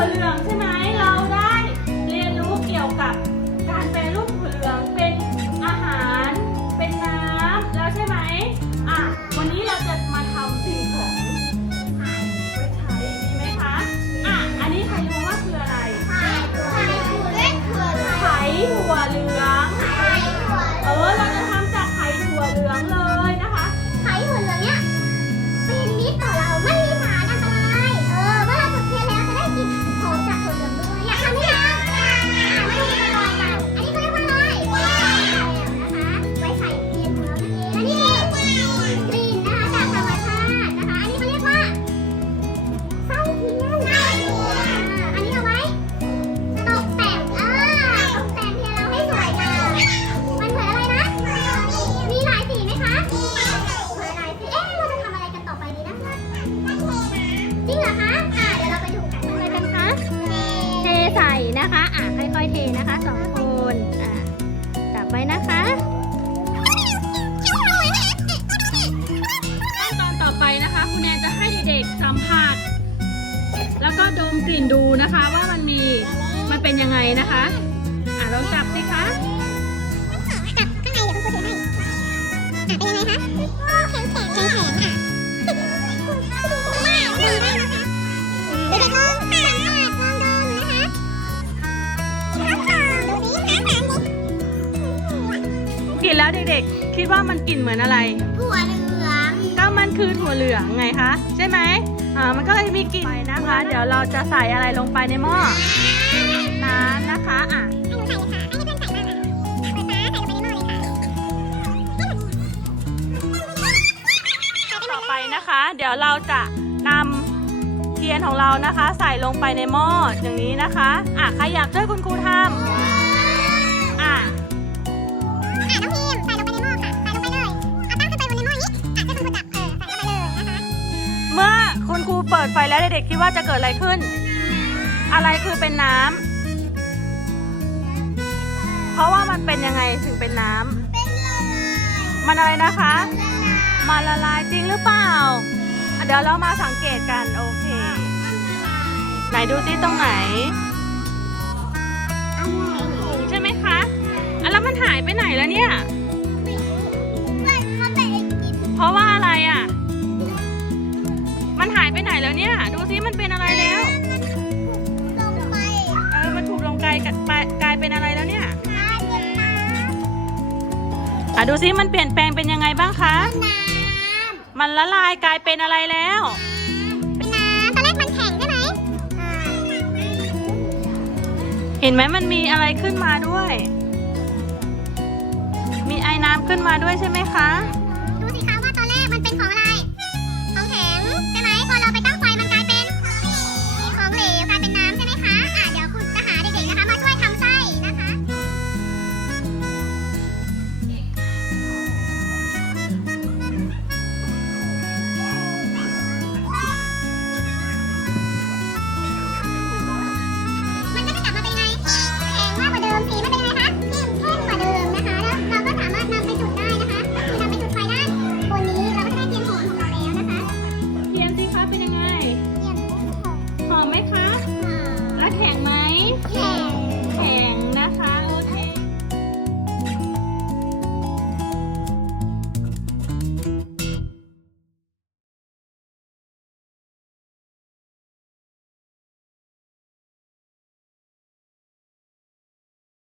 ละเรืองใช่ไหม ไว้นะคะขั้นตอนต่อไปนะคะคุณแนนจะให้เด็กๆสัมผัสแล้วก็ดมกลิ่นดูนะคะว่ามันมีมันเป็นยังไงนะคะ อะลองจับสิคะ ด็กๆ คิดว่ามันกลิ่นเหมือนอะไร ถั่วเหลืองก็มันคือถั่วเหลืองไงคะ ใช่ไหมอ่ามันก็เลยมีกลิ่นไปนะคะ เดี๋ยวเราจะใส่อะไรลงไปในหม้อน้ำนะคะอะให้หนูใส่เลยค่ะให้เพื่อนใส่บ้างอะเปิดฟ้าใส่ลงไปในหม้อเลยค่ะต่อไปนะคะ เดี๋ยวเราจะนำเทียนของเรานะคะ ใส่ลงไปในหม้ออย่างนี้นะคะอะใครอยากช่วยคุณครูทำ ไฟแล้วเด็กๆคิดว่าจะเกิดอะไรขึ้น อะไรคือเป็นน้ำเพราะว่ามันเป็นยังไงถึงเป็นน้ำมันอะไรนะคะ มันละลายจริงหรือเปล่า เดี๋ยวเรามาสังเกตกันโอเค ไหนดูซิตรงไหนใช่ไหมคะแล้วมันหายไปไหนแล้วเนี่ย เพราะว่า แล้วเนี่ย ดูซิมันเป็นอะไรแล้วเออ มันถูกลงกลายกับไปกลายเป็นอะไรแล้วเนี่ยอะดูซิมันเปลี่ยนแปลงเป็นยังไงบ้างคะมันละลายกลายเป็นอะไรแล้วเห็นไหมมันมีอะไรขึ้นมาด้วย มีไอ้น้ำขึ้นมาด้วยใช่ไหมคะใ